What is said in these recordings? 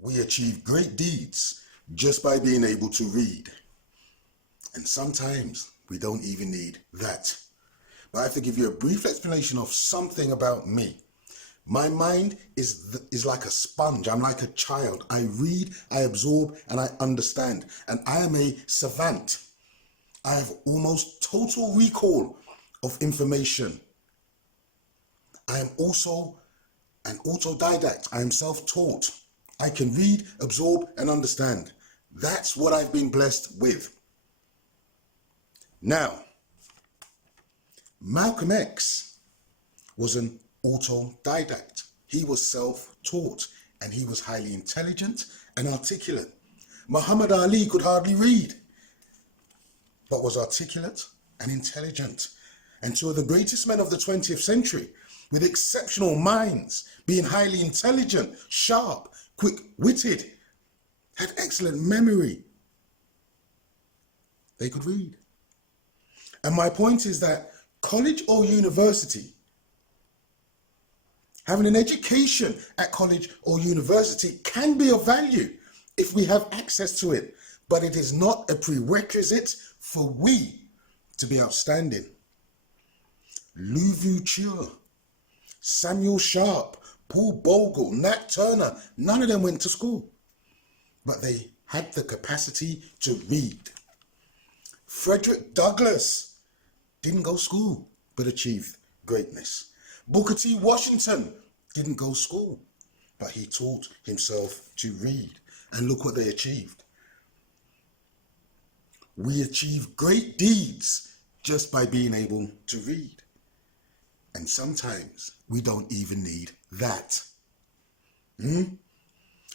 We achieve great deeds just by being able to read. And sometimes we don't even need that. But I have to give you a brief explanation of something about me. My mind is like a sponge. I'm like a child. I read, I absorb, and I understand. And I am a savant. I have almost total recall of information. I am also an autodidact. I am self-taught. I can read, absorb, and understand. That's what I've been blessed with. Now, Malcolm X was an autodidact. He was self-taught and he was highly intelligent and articulate. Muhammad Ali could hardly read, but was articulate and intelligent. And two of the greatest men of the 20th century, with exceptional minds, being highly intelligent, sharp, quick-witted, had excellent memory. They could read. And my point is that college or university, having an education at college or university can be of value if we have access to it, but it is not a prerequisite for we to be outstanding. Louis Vuitton, Samuel Sharpe, Paul Bogle, Nat Turner, none of them went to school, but they had the capacity to read. Fredrick Douglass didn't go to school, but achieved greatness. Booker T. Washington didn't go to school, but he taught himself to read. And look what they achieved. We achieve great deeds just by being able to read. And sometimes we don't even need that.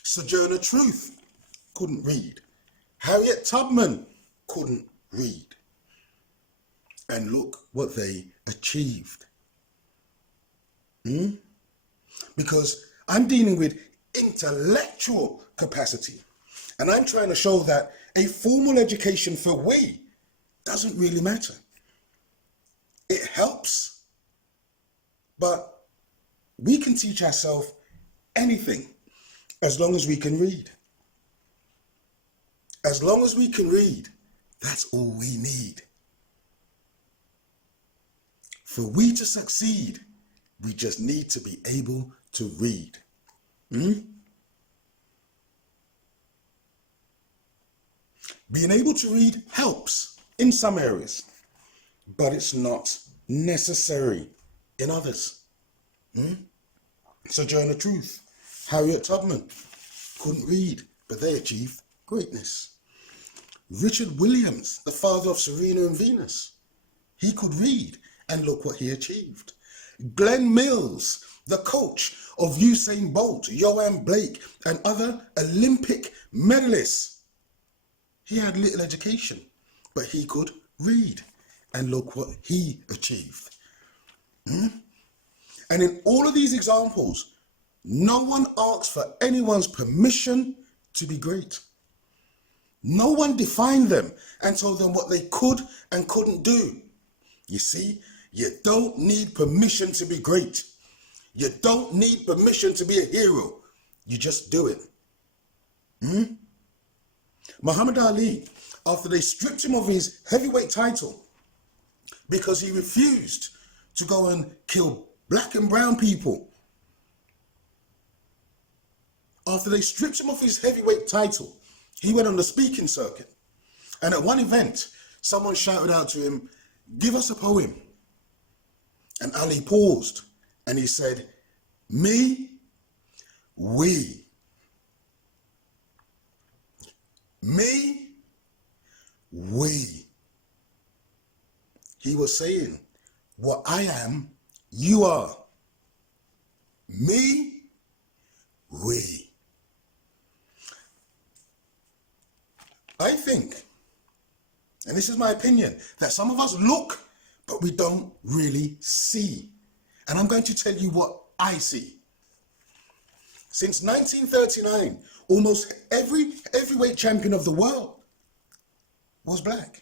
Sojourner Truth couldn't read. Harriet Tubman couldn't read. And look what they achieved. Because I'm dealing with intellectual capacity. And I'm trying to show that a formal education for we doesn't really matter. It helps, but we can teach ourselves anything as long as we can read. As long as we can read, that's all we need. For we to succeed, we just need to be able to read. Being able to read helps in some areas, but it's not necessary in others. Sojourner Truth, Harriet Tubman couldn't read, but they achieved greatness. Richard Williams, the father of Serena and Venus, he could read, and look what he achieved. Glenn Mills, the coach of Usain Bolt, Joanne Blake, and other Olympic medalists, he had little education, but he could read, and look what he achieved. And in all of these examples, no one asked for anyone's permission to be great. No one defined them and told them what they could and couldn't do. You see, you don't need permission to be great. You don't need permission to be a hero. You just do it. Muhammad Ali, after they stripped him of his heavyweight title because he refused to go and kill black and brown people, after they stripped him of his heavyweight title, he went on the speaking circuit. And at one event, someone shouted out to him, "Give us a poem." And Ali paused and he said, "Me, we. Me, we." He was saying, what I am, you are. Me, we. I think, and this is my opinion, that some of us look, but we don't really see. And I'm going to tell you what I see. Since 1939, almost every heavyweight champion of the world was black.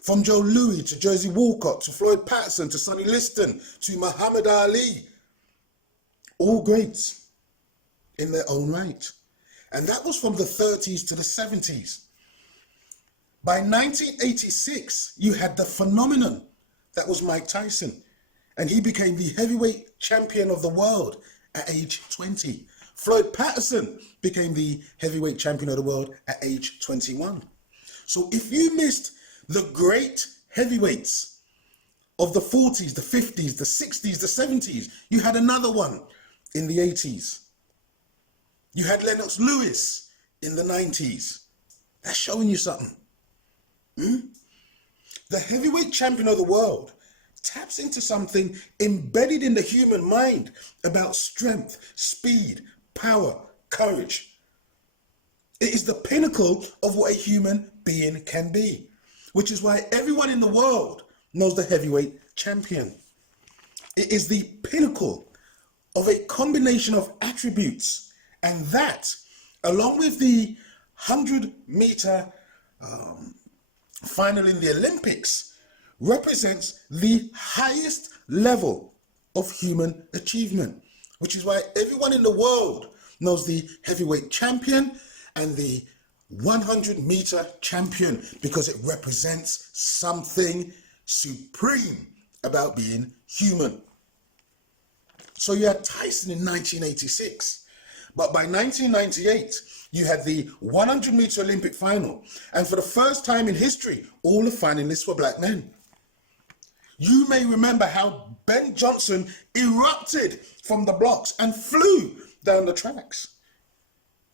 From Joe Louis to Jersey Walcott to Floyd Patterson to Sonny Liston to Muhammad Ali. All greats in their own right. And that was from the 30s to the 70s. By 1986, you had the phenomenon that was Mike Tyson. And he became the heavyweight champion of the world at age 20. Floyd Patterson became the heavyweight champion of the world at age 21. So if you missed the great heavyweights of the 40s, the 50s, the 60s, the 70s, you had another one in the 80s. You had Lennox Lewis in the 90s. That's showing you something. The heavyweight champion of the world taps into something embedded in the human mind about strength, speed, power, courage. It is the pinnacle of what a human being can be, which is why everyone in the world knows the heavyweight champion. It is the pinnacle of a combination of attributes, and that, along with the 100-meter final in the Olympics, represents the highest level of human achievement, which is why everyone in the world knows the heavyweight champion and the 100-meter champion, because it represents something supreme about being human. So you had Tyson in 1986, but by 1998, you had the 100-meter Olympic final, and for the first time in history, all the finalists were black men. You may remember how Ben Johnson erupted from the blocks and flew down the tracks.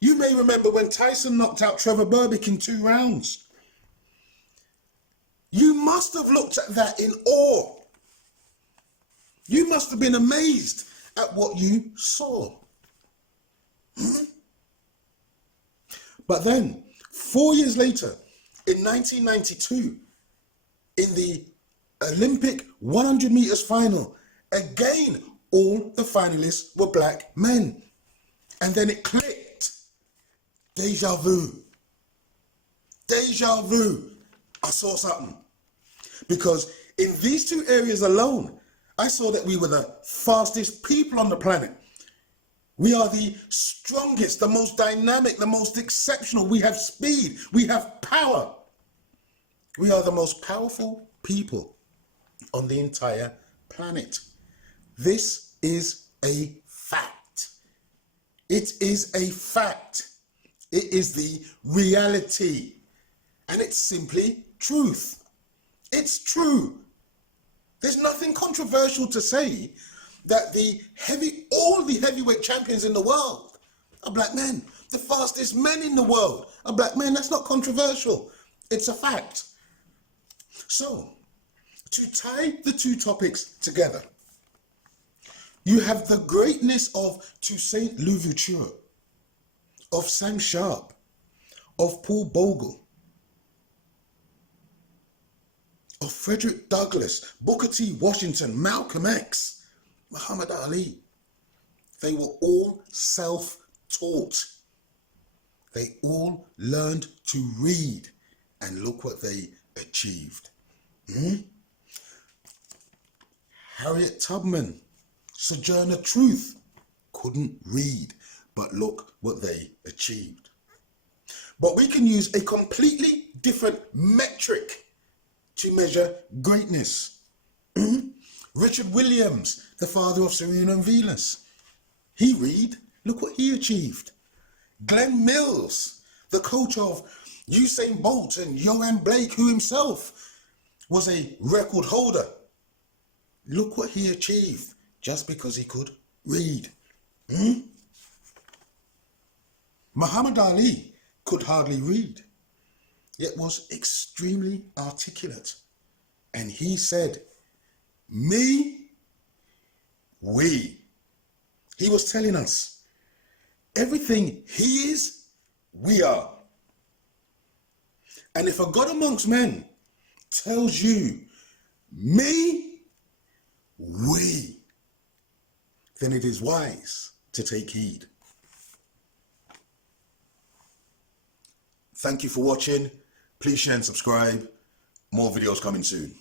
You may remember when Tyson knocked out Trevor Berbick in 2 rounds. You must have looked at that in awe. You must have been amazed at what you saw. But then, 4 years later, in 1992, in the Olympic 100 meters final, again, all the finalists were black men. And then it clicked. Deja vu. Deja vu. I saw something. Because in these 2 areas alone, I saw that we were the fastest people on the planet. We are the strongest, the most dynamic, the most exceptional. We have speed. We have power. We are the most powerful people on the entire planet. This is a fact. It is a fact. It is the reality. And it's simply truth. It's true. There's nothing controversial to say that all the heavyweight champions in the world are black men. The fastest men in the world are black men. That's not controversial. It's a fact. So, to tie the 2 topics together, you have the greatness of Toussaint Louverture, of Sam Sharpe, of Paul Bogle, of Fredrick Douglass, Booker T. Washington, Malcolm X, Muhammad Ali. They were all self-taught. They all learned to read, and look what they achieved. Harriet Tubman, Sojourner Truth, couldn't read, but look what they achieved. But we can use a completely different metric to measure greatness. Richard Williams, the father of Serena and Venus, he read, look what he achieved. Glenn Mills, the coach of Usain Bolt and Yohan Blake, who himself was a record holder, look what he achieved just because he could read. Muhammad Ali could hardly read, yet was extremely articulate. And he said, me, we. He was telling us, everything he is, we are. And if a God amongst men tells you, me, we, then it is wise to take heed. Thank you for watching. Please share and subscribe. More videos coming soon.